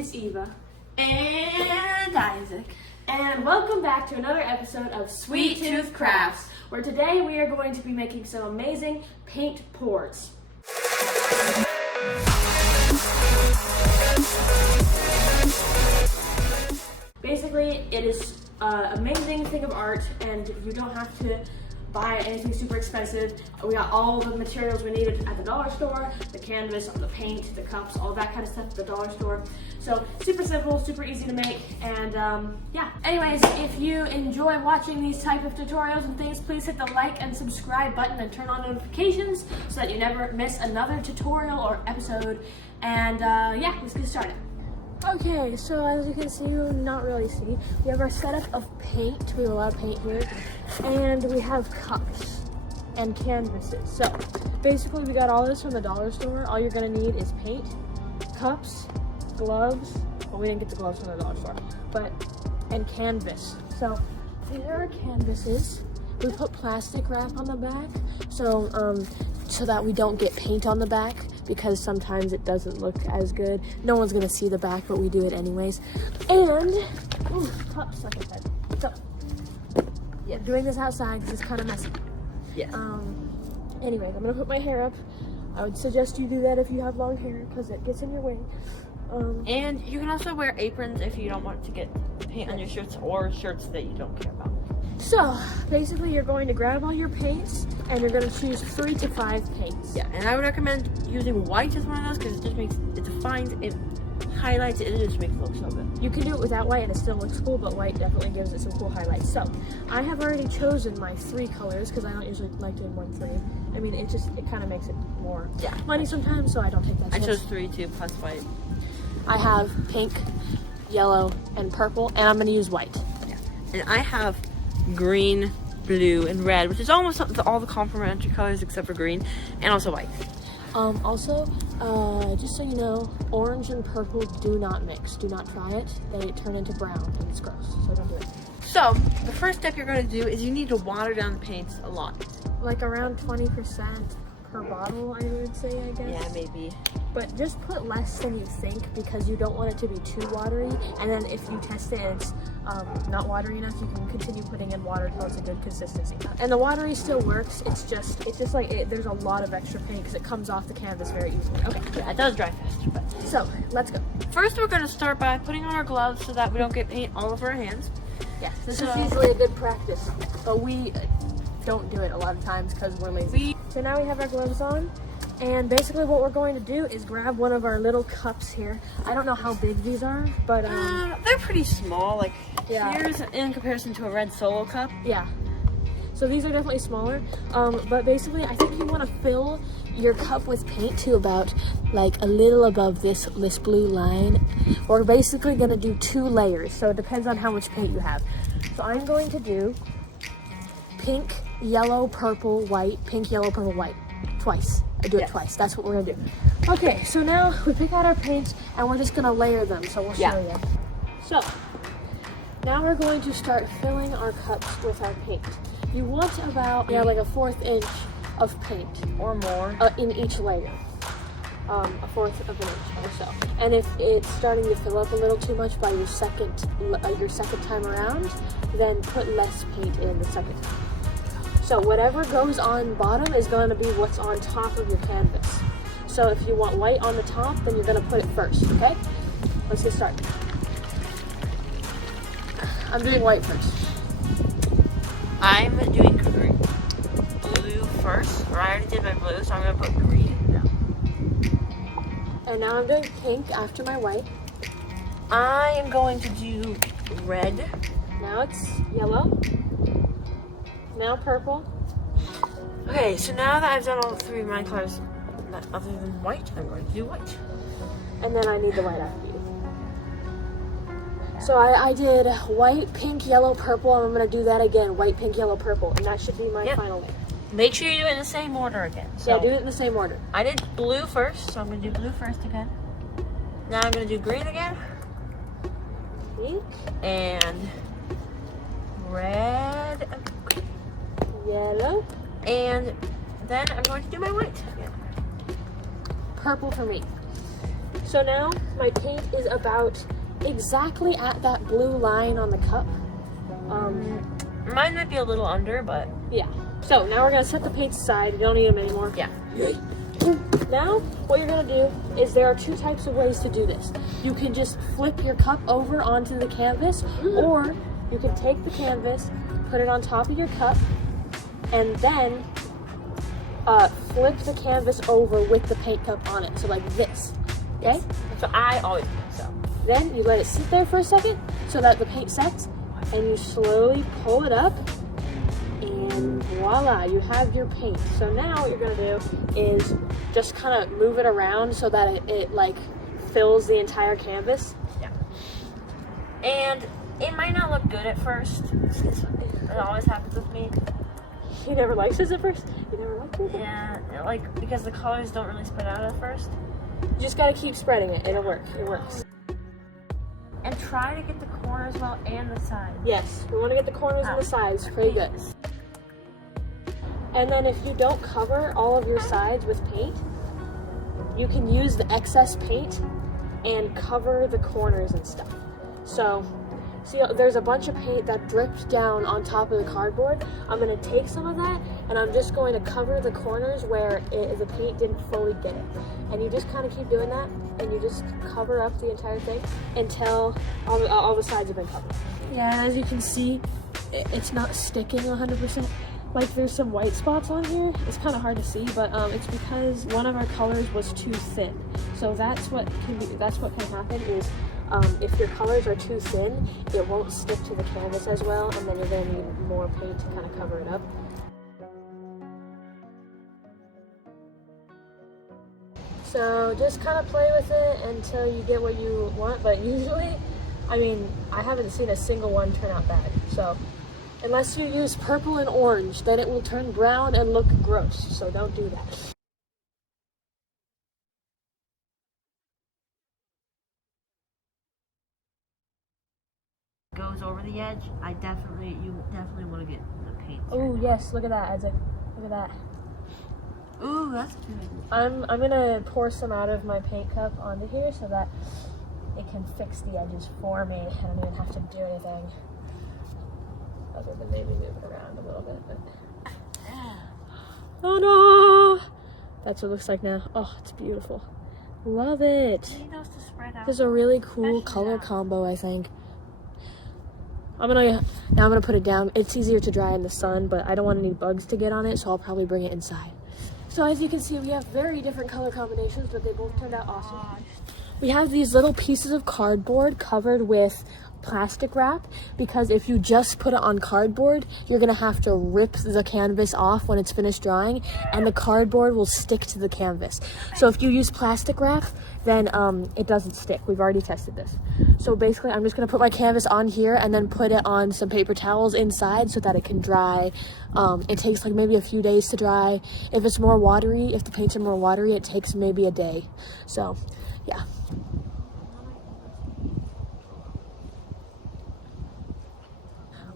It's Eva. And Isaac. And welcome back to another episode of Sweet Tooth Crafts, where today we are going to be making some amazing paint pours. Basically, it is an amazing thing of art, and you don't have to buy anything super expensive. We got all the materials we needed at the dollar store, the canvas, the paint, the cups, all that kind of stuff at the dollar store. So super simple, super easy to make, and yeah. Anyways, if you enjoy watching these type of tutorials and things, please hit the like and subscribe button and turn on notifications so that you never miss another tutorial or episode. And yeah, let's get started. Okay, so as you can see, not really see, we have our setup of paint. We have a lot of paint here, and we have cups and canvases. So basically we got all this from the dollar store. All you're gonna need is paint, cups, gloves. Well, we didn't get the gloves from the dollar store, and canvas. So these are our canvases. We put plastic wrap on the back, so that we don't get paint on the back, because sometimes it doesn't look as good. No one's gonna see the back, but we do it anyways. And cups, like I said. So yeah, doing this outside because it's kind of messy. Yes. Anyways, I'm gonna put my hair up. I would suggest you do that if you have long hair because it gets in your way. And you can also wear aprons if you don't want to get paint on your shirts or shirts that you don't care about. So basically, you're going to grab all your paints and you're going to choose 3 to 5 paints. Yeah, and I would recommend using white as one of those because it just makes it defines it, highlights it, and it just makes it look so good. You can do it without white and it still looks cool, but white definitely gives it some cool highlights. So I have already chosen my 3 colors because I don't usually like doing more than 3. I mean, it kind of makes it more money sometimes, so I don't take that chance. I chose 3 too, plus white. I have pink, yellow, and purple, and I'm going to use white. Yeah, and I have green, blue, and red, which is almost all the complementary colors except for green, and also white. Also, just so you know, orange and purple do not mix. Do not try it. They turn into brown and it's gross, so don't do it. So, the first step you're going to do is you need to water down the paints a lot. Like around 20% per bottle, I would say, I guess. Yeah, maybe. But just put less than you think because you don't want it to be too watery. And then if you test it and it's not watery enough, you can continue putting in water until it's a good consistency. And the watery still works. It's just like there's a lot of extra paint because it comes off the canvas very easily. Okay, Yeah, it does dry fast. But so let's go. first, we're going to start by putting on our gloves so that we don't get paint all over our hands. Yes, this is usually a good practice, but we don't do it a lot of times because we're lazy. So now we have our gloves on, and basically what we're going to do is grab one of our little cups here. I don't know how big these are, but They're pretty small, like Yeah. here's in comparison to a red Solo cup. yeah. So these are definitely smaller, but basically I think you want to fill your cup with paint to about like a little above this blue line. We're basically going to do 2 layers, so it depends on how much paint you have. So I'm going to do pink, yellow, purple, white, pink, yellow, purple, white, twice. I do it twice. That's what we're gonna do. Okay, so now we pick out our paints and we're just gonna layer them. So we'll show you. So now we're going to start filling our cups with our paint. You want about like a 1/4 inch of paint Or more. in each layer. A 1/4 of an inch or so. And if it's starting to fill up a little too much by your second time around, then put less paint in the second time. So whatever goes on bottom is going to be what's on top of your canvas. So if you want white on the top, then you're going to put it first, okay? Let's get started. I'm doing white first. I'm doing blue first. Or I already did my blue, so I'm going to put green now. And now I'm doing pink after my white. I am going to do red. Now it's yellow. Now purple. Okay, so now that I've done all 3 of my colors, other than white, I'm going to do white. And then I need the white after you. So I did white, pink, yellow, purple, and I'm going to do that again. White, pink, yellow, purple. And that should be my final layer. Make sure you do it in the same order again. So do it in the same order. I did blue first, so I'm going to do blue first again. Now I'm going to do green again. Pink. And red. Yellow. And then I'm going to do my white again. Purple for me. So now my paint is about exactly at that blue line on the cup. Mine might be a little under, but Yeah. So now we're gonna set the paints aside. You don't need them anymore. yeah. Now, what you're gonna do is there are two types of ways to do this. You can just flip your cup over onto the canvas, or you can take the canvas, put it on top of your cup, and then flip the canvas over with the paint cup on it. So like this, okay? So I always do so. Then you let it sit there for a second so that the paint sets, and you slowly pull it up, and voila, you have your paint. So now what you're gonna do is just kind of move it around so that it like fills the entire canvas. Yeah. And it might not look good at first. It always happens with me. He never likes this at first? You never liked it? Yeah, like because the colors don't really spread out at first. You just gotta keep spreading it. It'll work. It works. And try to get the corners well and the sides. Yes, we want to get the corners and the sides pretty good. And then if you don't cover all of your sides with paint, you can use the excess paint and cover the corners and stuff. So, see, there's a bunch of paint that dripped down on top of the cardboard. I'm going to take some of that and I'm just going to cover the corners where the paint didn't fully get it. And you just kind of keep doing that, and you just cover up the entire thing until all the sides have been covered. Yeah, as you can see, it's not sticking 100%. Like there's some white spots on here. It's kind of hard to see, but it's because one of our colors was too thin. So that's what can happen is if your colors are too thin, it won't stick to the canvas as well, and then you're gonna need more paint to kind of cover it up. So just kind of play with it until you get what you want, but usually, I mean, I haven't seen a single one turn out bad. So unless you use purple and orange, then it will turn brown and look gross. So don't do that. Goes over the edge. You definitely want to get the paint. Oh yes, look at that, Isaac. Look at that. Ooh, that's good. I'm gonna pour some out of my paint cup onto here so that it can fix the edges for me. I don't even have to do anything other than maybe move it around a little bit. But oh no! That's what it looks like now. Oh, it's beautiful. Love it. You need those to spread out. This is a really cool color combo, I think. I'm gonna put it down. It's easier to dry in the sun, but I don't want any bugs to get on it, so I'll probably bring it inside. So as you can see, we have very different color combinations, but they both turned out awesome. We have these little pieces of cardboard covered with plastic wrap, because if you just put it on cardboard, you're gonna have to rip the canvas off when it's finished drying, and the cardboard will stick to the canvas. So if you use plastic wrap, then it doesn't stick. We've already tested this. So basically, I'm just gonna put my canvas on here and then put it on some paper towels inside so that it can dry. It takes like maybe a few days to dry. If it's more watery, if the paints are more watery, it takes maybe a day. So yeah.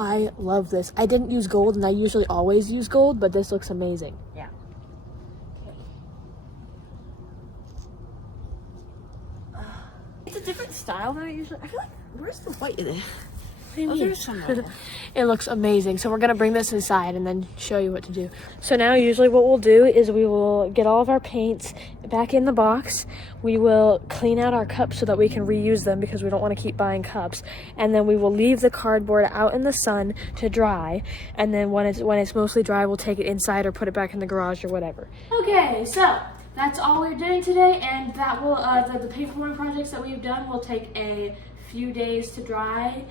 I love this. I didn't use gold, and I usually always use gold, but this looks amazing. Yeah. It's a different style than I usually. I feel like, where's the white in it? Oh, there's some white. It looks amazing. So we're gonna bring this inside and then show you what to do. So now usually what we'll do is we will get all of our paints back in the box. We will clean out our cups so that we can reuse them, because we don't want to keep buying cups. And then we will leave the cardboard out in the sun to dry. And then when it's mostly dry, we'll take it inside or put it back in the garage or whatever. Okay, so that's all we're doing today, and that will the paint pouring projects that we've done will take a few days to dry.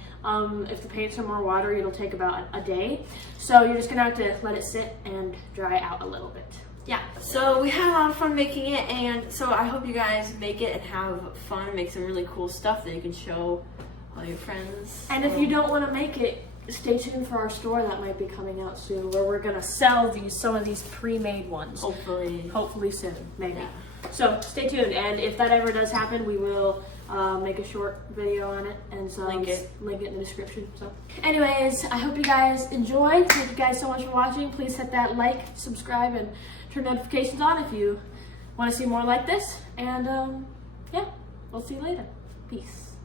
If the paints are more watery, it'll take about a day. So you're just gonna have to let it sit and dry out a little bit. Yeah, so we had a lot of fun making it, and so I hope you guys make it and have fun, make some really cool stuff that you can show all your friends. And if you don't want to make it, stay tuned for our store that might be coming out soon, where we're gonna sell some of these pre-made ones. Hopefully soon, maybe. Yeah. So stay tuned, and if that ever does happen, we will make a short video on it, and so link it in the description. So anyways, I hope you guys enjoyed. Thank you guys so much for watching. Please hit that like, subscribe, and turn notifications on if you want to see more like this. And yeah, we'll see you later. Peace.